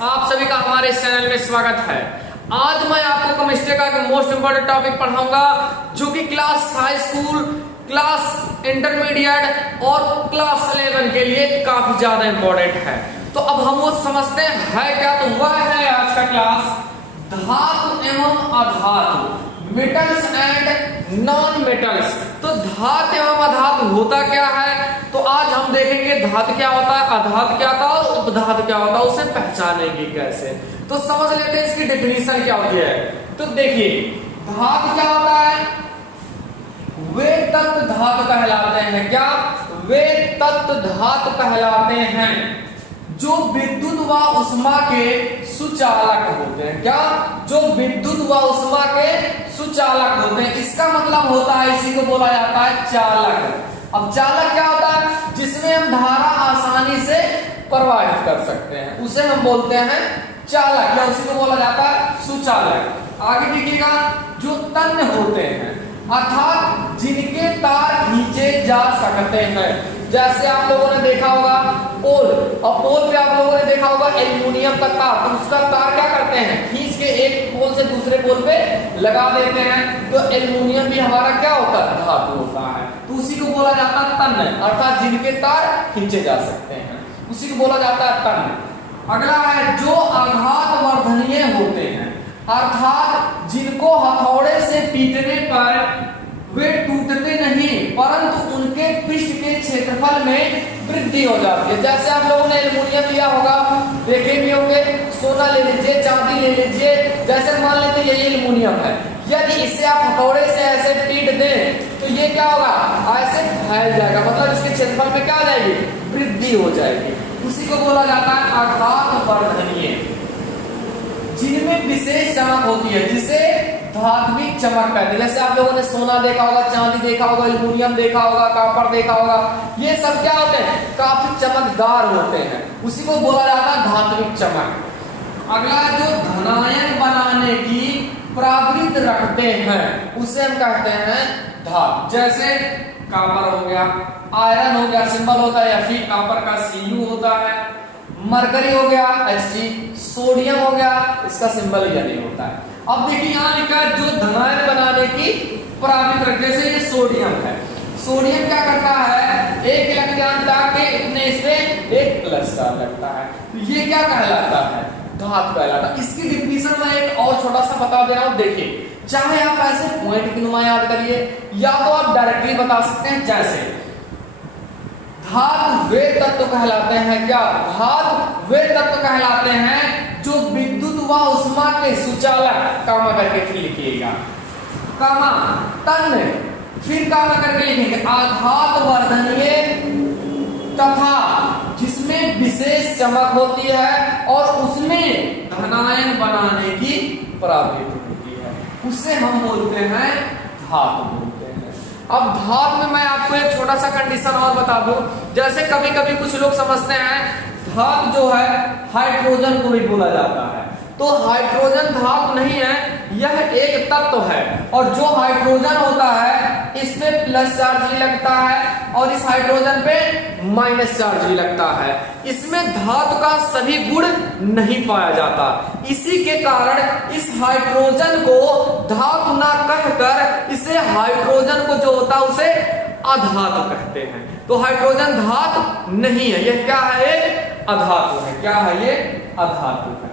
आप सभी का हमारे इस चैनल में स्वागत है। आज मैं आपको केमिस्ट्री का एक मोस्ट इंपोर्टेंट टॉपिक पढ़ाऊंगा जो कि class high school, class intermediate और क्लास 11 के लिए काफी ज्यादा इंपॉर्टेंट है। तो अब हम वो समझते हैं क्या, तो वह है आज का क्लास धातु एवं अधातु, मेटल्स एंड नॉन मेटल्स। तो धातु एवं अधातु होता क्या है, तो आज हम देखेंगे धातु क्या होता है, अधातु क्या होता है और उपधातु क्या होता है, उसे पहचानेंगे कैसे। तो समझ लेते हैं इसकी डेफिनेशन क्या होती है। तो देखिए धातु क्या होता है, वे तत्व धातु कहलाते हैं। क्या वे तत्व धातु कहलाते हैं जो विद्युत व उष्मा के सुचालक होते हैं। क्या जो विद्युत व उष्मा के सुचालक होते हैं, इसका मतलब होता है, इसी को बोला जाता है चालक। अब चालक क्या होता है, जिसमें हम धारा आसानी से प्रवाहित कर सकते हैं, उसे हम बोलते हैं चालक, या उसी को बोला जाता है सुचालक। आगे देखिएगा, जो तन्य होते हैं अर्थात जिनके तार खींचे जा सकते हैं। जैसे आप लोगों ने देखा होगा पोल, और पोल पे आप लोगों ने देखा होगा एल्युमिनियम का तार, तो उसका तार क्या करते हैं, खींच के एक पोल से दूसरे पोल पे लगा देते हैं। तो एल्युमिनियम भी हमारा क्या होता है, धातु होता है। तो उसी को बोला जाता है तन्य, अर्थात जिनके तार खींचे जा सकते हैं, उसी को बोला जाता है तन्य। अगला है जो आघात वर्धनीय होते हैं, अर्थात जिनको हथौड़े से पीटने पर वे टूटते नहीं परंतु उनके पृष्ठ के क्षेत्रफल में वृद्धि हो जाती है। जैसे आप लोगों ने एल्युमिनियम लिया होगा, देखे भी होंगे, सोना ले लीजिए, चांदी ले लीजिए, जैसे मान लेते ये एल्युमिनियम है, यदि इसे आप हथौड़े से ऐसे पीट दें तो ये क्या होगा, ऐसे फैल जाएगा, मतलब इसके क्षेत्रफल में क्या आ जाएगी, वृद्धि हो जाएगी। उसी को बोला जाता है आघात वर्धनीय, जिनमें विशेष चमक होती है, जिसे धात्विक चमक कहते हैं। जैसे आप लोगों ने सोना देखा होगा, चांदी देखा होगा, एल्युमिनियम देखा होगा, कॉपर देखा होगा, ये सब क्या होते हैं, काफी चमकदार होते हैं, उसी को बोला जाता है धात्विक चमक। अगला जो धनायन बनाने की प्रवृत्ति रखते हैं, उसे हम कहते हैं धातु। जैसे कॉपर हो गया, आयरन हो गया, सिंबल होता है Fe, कॉपर का Cu होता है, मरकरी हो गया Hg, सोडियम हो गया, इसका सिंबल नहीं होता है। अब देखिए यहाँ लिखा है जो धनायन बनाने की प्रवृत्ति रखते हैं। जैसे ये सोडियम है, सोडियम क्या करता है, एक इलेक्ट्रॉन डालके इतने इसमें एक प्लस चार्ज लगता है, तो ये क्या कहलाता है, धातु कहलाता है। इसकी डिफिनेशन में एक और छोटा सा बता दे रहा हूं, देखिए चाहे आप ऐसे पॉइंट की नुमा याद करिए या तो आप डायरेक्टली बता सकते हैं। जैसे धातु वे तत्व कहलाते हैं, क्या धातु वे तत्व कहलाते हैं जो विद्युत व उष्मा के सुचालक, कामा करके फिर लिखिएगा, कामा तन्य, फिर कामा करके लिखेंगे आघात वर्धनीय तथा जिसमें विशेष चमक होती है और उसमें धनायन बनाने की प्रवृत्ति होती है, उसे हम बोलते हैं धातु बोलते हैं। अब धातु में मैं आपको एक छोटा सा कंडीशन और बता दूं, जैसे कभी कभी कुछ लोग समझते हैं धातु जो है हाइड्रोजन को भी बोला जाता है, तो हाइड्रोजन धातु नहीं है, यह एक तत्व है, और जो हाइड्रोजन होता है इस पे प्लस चार्ज भी लगता है और इस हाइड्रोजन पे माइनस चार्ज भी लगता है। इसमें धातु का सभी गुण नहीं पाया जाता, इसी के कारण इस हाइड्रोजन को धातु ना कहकर इसे हाइड्रोजन को जो होता है उसे अधातु कहते हैं। तो हाइड्रोजन धातु नहीं है, यह क्या है, एक अधातु है। क्या है ये, अधातु है।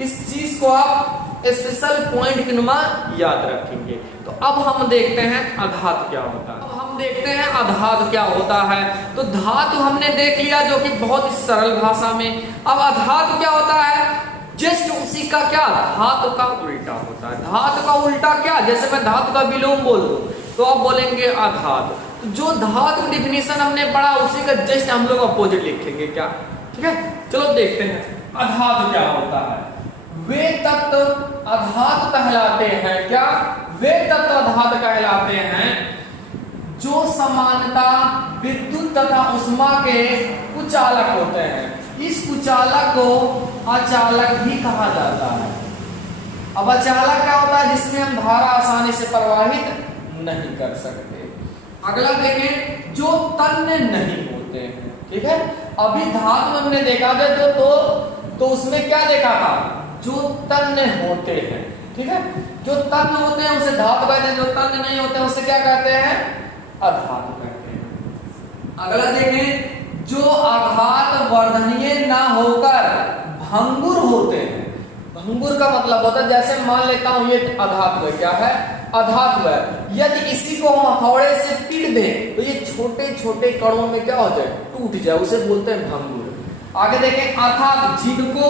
इस चीज को आप स्पेशल पॉइंट की नुमा याद रखेंगे। तो अब हम देखते हैं अधातु क्या होता है। अब हम देखते हैं अधातु क्या होता है। तो धातु हमने देख लिया जो कि बहुत ही सरल भाषा में। अब अधातु क्या होता है, जस्ट उसी का क्या, धातु का उल्टा होता है। धातु का उल्टा क्या, जैसे मैं धातु का विलोम बोल दूं तो आप बोलेंगे अधातु। तो जो धातु की डिफिनेशन हमने पढ़ा उसी का जस्ट हम लोग अपोजिट लिखेंगे, क्या, ठीक है। चलो देखते हैं अधातु क्या होता है। वे तत्व अधातु कहलाते हैं, क्या वे तत्व अधातु कहलाते हैं जो समानता विद्युत तथा उष्मा के कुचालक होते हैं। इस कुचालक को अचालक भी कहा जाता है। अब अचालक क्या होता है, जिसमें हम धारा आसानी से प्रवाहित नहीं कर सकते। अगला देखें, जो तन्य नहीं होते हैं, ठीक है। अभी धातु हमने देखा था तो तो उसमें क्या देखा था, जो तन्य होते हैं, ठीक है, जो तन्य होते हैं उसे धातु कहते हैं, जो तन्य नहीं होते हैं उसे क्या कहते हैं, अधातु कहते हैं। अगला देखें, जो आघात वर्धनीय ना होकर भंगुर होते हैं। भंगुर का मतलब होता है, जैसे मान लेता हूं ये अधातु है, क्या है, अधातु है, यदि इसी को हम हथौड़े से पीट दें तो ये छोटे छोटे कणों में क्या हो जाए, टूट जाए, उसे बोलते हैं भंगुर। आगे देखें, अर्थात जिनको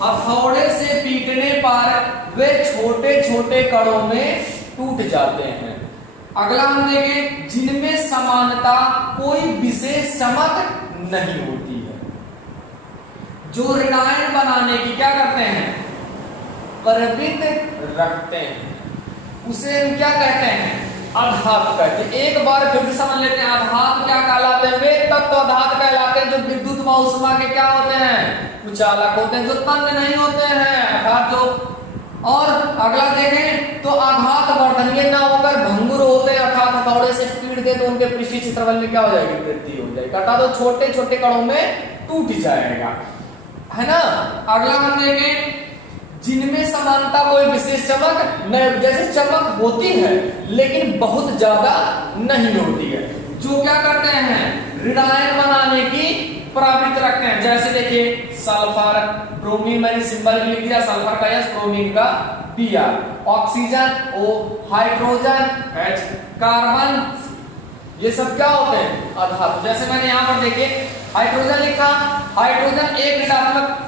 हथौड़े से पीटने पर वे छोटे छोटे कणों में टूट जाते हैं। अगला हम देखें, जिनमें समानता कोई विशेष चमक नहीं होती है। जो ऋणायन बनाने की क्या करते हैं, प्रवृत्ति रखते हैं, उसे हम क्या कहते हैं, अधातु कहते हैं। एक बार फिर से समझ लेते हैं, अधातु क्या कहलाते हैं, वे तत्व अधातु कहलाते हैं जो विद्युत व ऊष्मा के क्या होते हैं, कुचालक होते हैं, जो तन्य नहीं होते हैं, अर्थात जो। और अगला देखें, तो आघात वर्धनीय ना होकर भंगुर होते हैं, अर्थात हथौड़े से पीट दे तो उनके पृष्ठीय क्षेत्रफल में क्या हो जाएगी, वृद्धि हो जाएगी, अर्थात वो छोटे छोटे कणों में टूट जाएगा, है ना। अगला हम देखें, जिनमें समानता कोई विशेष चमक नहीं, जैसे चमक होती है लेकिन बहुत ज्यादा नहीं होती है, जो क्या करते हैं, ऋणायन बनाने की प्रवृत्ति रखते हैं। जैसे देखिए सल्फर, ब्रोमीन, मैंने सिंबल भी लिख दिया, सल्फर का एस, ब्रोमीन का Br, oxygen O, hydrogen H, carbon, ये सब क्या होते हैं, अधातु। जैसे मैंने यहाँ पर देखिए हाइड्रोजन लिखा, हाइड्रोजन एक ऋणात्मक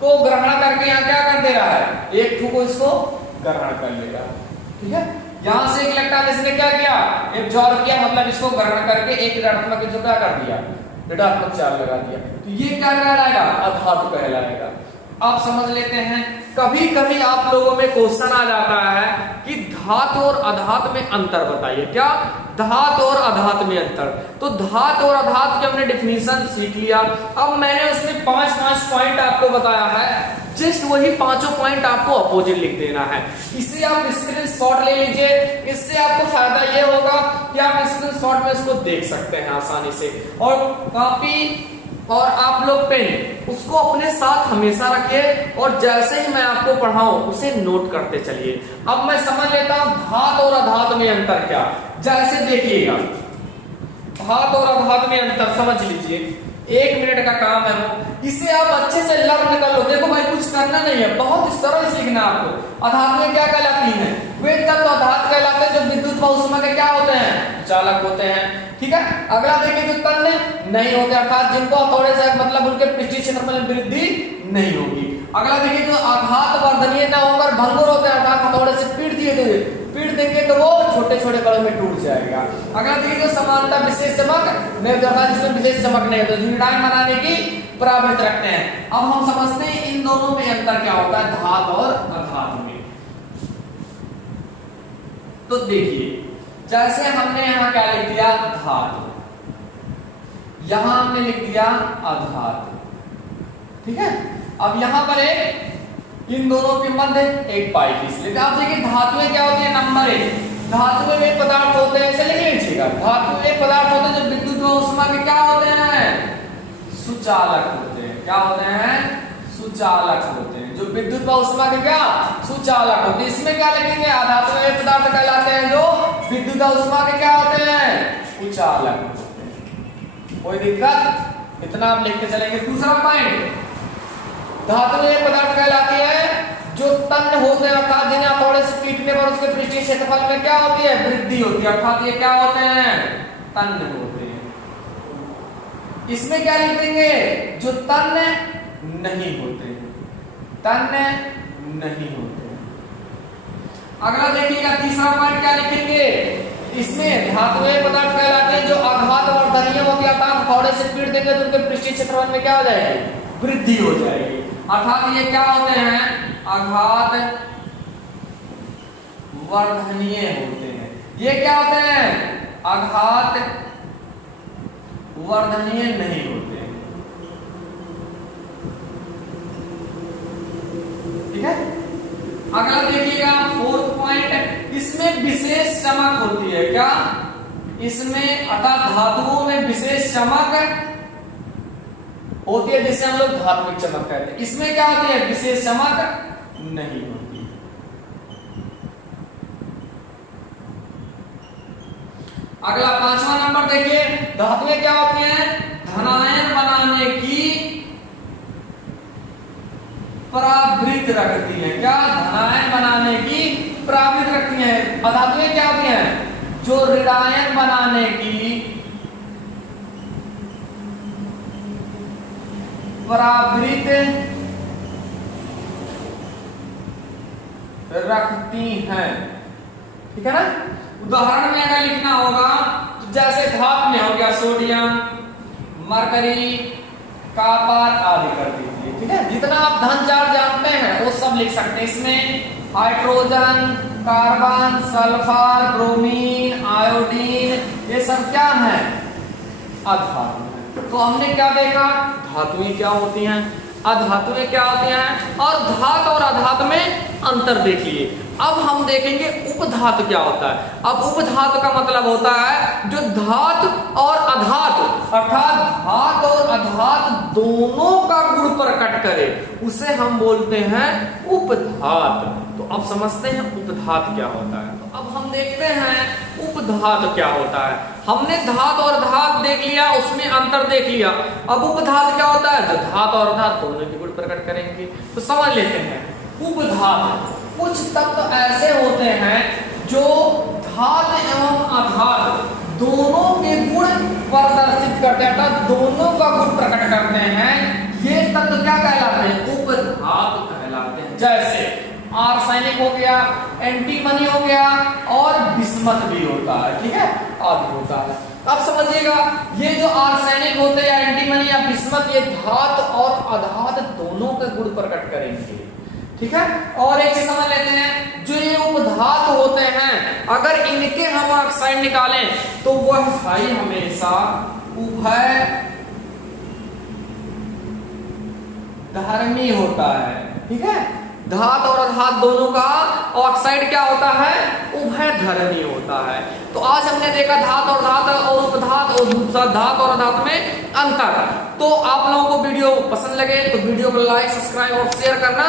को ग्रहण करके यहाँ क्या कर दे रहा है, एक ठू को इसको ग्रहण कर लेगा, ठीक है। यहां से एक इलेक्ट्रॉन इसने क्या किया, एब्जॉर्ब किया, मतलब इसको ग्रहण करके एक ऋणात्मक इसको क्या कर दिया, ऋणात्मक चार्ज लगा दिया, तो ये क्या कहलाएगा, अधातु कहलाएगा। आप समझ लेते हैं, कभी कभी आप लोगों में क्वेश्चन आ जाता है कि धातु और अधातु में अंतर बताइए, क्या, धातु और अधातु में अंतर। तो धातु और अधातु की हमने डेफिनेशन सीख लिया, अब मैंने उसमें 5 पॉइंट आपको बताया है, जस्ट वही 5 पॉइंट आपको अपोजिट लिख देना है। इसे आप स्क्रीनशॉट ले लीजिए, इससे आपको फायदा ये होगा कि आप स्क्रीनशॉट में इसको देख सकते हैं आसानी से, और कॉपी और आप लोग पेन उसको अपने साथ हमेशा रखिए, और जैसे ही मैं आपको पढ़ाऊं उसे नोट करते चलिए। अब मैं समझ लेता हूं धातु और अधातु में अंतर क्या। जैसे देखिएगा, धातु और अधातु में अंतर समझ लीजिए, 1 मिनट का काम है वो, इसे आप अच्छे से लर्न कर लो। देखो भाई कुछ करना नहीं है, बहुत सरल सीखना आपको। अधातुएं क्या कहलाती हैं, वे तत्व अधातु कहलाते हैं जो विद्युत व ऊष्मा के क्या होते हैं, चालक होते हैं, ठीक है। अगला देखिए, जो तन्य नहीं होते, अर्थात जिनको हथौड़े से मतलब उनके पृष्ठीय क्षेत्रफल में वृद्धि नहीं होगी। अगला देखिए, जो आघात वर्धनीय ना होकर भंगुर होते हैं, अर्थात हथौड़े से पीट देंगे तो वो छोटे छोटे कणों में टूट जाएगा। अगला देखिए, जो समानता विशेष चमक नहीं, जिसमें विशेष चमक नहीं होती, ऋणायन बनाने की प्रवृत्ति रखते हैं। अब हम समझते हैं इन दोनों में अंतर क्या होता है, धातु और अधातु में। तो देखिए, जैसे हमने यहां क्या लिख दिया, धातु, यहां हमने लिख दिया अधातु, ठीक है। अब यहां पर इन दोनों के मध्य एक पाई खींच लेते हैं। आप देखिए, धातुएं क्या होती है, नंबर 1, धातुएं वे पदार्थ होते हैं, ऐसे लिख लीजिएगा, धातु वे पदार्थ होते हैं जो विद्युत व ऊष्मा के क्या होते हैं, सुचालक होते हैं। क्या होते हैं, सुचालक होते हैं, जो विद्युत व ऊष्मा के क्या, सुचालक होते हैं। इसमें क्या लिखेंगे, अधातु वे पदार्थ कहलाते हैं जो विद्युत व ऊष्मा के क्या होते हैं, सुचालक होते हैं। कोई दिक्कत, इतना आप लिखते चलेंगे। दूसरा पॉइंट, धातु वे पदार्थ कहलाती है जो तन्य होते हैं, अर्थात जिन्हें हथौड़े से पीटने पर उसके पृष्ठीय क्षेत्रफल में क्या होती है, वृद्धि होती है, अर्थात ये क्या होते हैं, तन्य होते हैं। इसमें क्या लिख देंगे, जो तन्य नहीं होते, तन्य नहीं होते। अगला देखिएगा, तीसरा पॉइंट क्या लिखेंगे, इसमें धातुएं पदार्थ कहलाते हैं जो आघात वर्धनीय होती है, अर्थात हथौड़े से पीट देंगे तो उनके पृष्ठीय क्षेत्रफल में क्या हो जाएगी, वृद्धि हो जाएगी। अर्थात ये क्या होते हैं, आघात वर्धनीय होते हैं। ये क्या होते हैं, आघात वर्धनीय नहीं होते, ठीक है। अगला देखिएगा, 4th पॉइंट, इसमें विशेष चमक होती है। क्या, इसमें अर्थात धातुओं में विशेष चमक होती है जिसे हम लोग धात्विक चमक कहते हैं। इसमें क्या होती है, विशेष चमक नहीं होती। अगला 5वां नंबर देखिए, धातुएं क्या होती हैं, धनायन बनाने की प्रवृत्ति रखती हैं। क्या, धनायन बनाने की प्रवृत्ति रखती हैं। अधातुएं क्या होती हैं, जो ऋणायन बनाने की प्रवृत्ति रखती हैं। ठीक है ना। उदाहरण में अगर लिखना होगा तो जैसे धातु में हो गया सोडियम, मरकरी, कॉपर आदि कर दीजिए। ठीक है, जितना आप धन चार जानते हैं वो सब लिख सकते हैं इसमें। Hydrogen, carbon, sulphur, bromine, iodine, ये सब क्या है, अधातु है। तो हमने क्या देखा, धातुएं क्या होती हैं, अधातुएं क्या होती हैं, और धातु और अधातु में अंतर देख लिए। अब हम देखेंगे उपधातु क्या होता है। अब उपधातु का मतलब होता है जो धातु और अधातु अर्थात धातु और अधातु दोनों का गुण प्रकट करे, उसे हम बोलते हैं उपधातु। तो अब समझते हैं उपधातु क्या होता है। तो अब हम देखते हैं उपधातु क्या होता है। हमने धातु और धातु देख लिया, उसमें अंतर देख लिया। अब उपधातु क्या होता है, जो धातु और धातु दोनों के गुण प्रकट करेंगे। तो समझ लेते हैं उपधातु। कुछ तत्व ऐसे होते हैं जो धातु एवं अधातु दोनों के गुण प्रदर्शित करते हैं, अर्थात दोनों का गुण प्रकट करते हैं। ये तत्व क्या कहलाते हैं, उपधातु कहलाते हैं। जैसे आर्सेनिक हो गया, एंटीमनी हो गया, और बिस्मथ भी होता है। ठीक है, आदि होता है। अब समझिएगा, ये जो आर्सेनिक होते हैं या एंटीमनी या बिस्मथ, ये धातु और अधातु दोनों के गुण प्रकट करेंगे। ठीक है, और एक चीज समझ लेते हैं, जो ये उपधातु होते हैं अगर इनके हम ऑक्साइड निकालें तो वह भाई हमेशा उभय धर्मी होता है। ठीक है, धातु और अधातु दोनों का ऑक्साइड क्या होता है, उभय धर्मी होता है। तो आज हमने देखा धातु और धातु और उपधातु और धातु और अधातु में अंतर। तो आप लोगों को वीडियो पसंद लगे तो वीडियो को लाइक, सब्सक्राइब और शेयर करना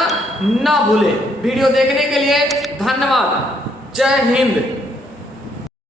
ना भूले। वीडियो देखने के लिए धन्यवाद। जय हिंद।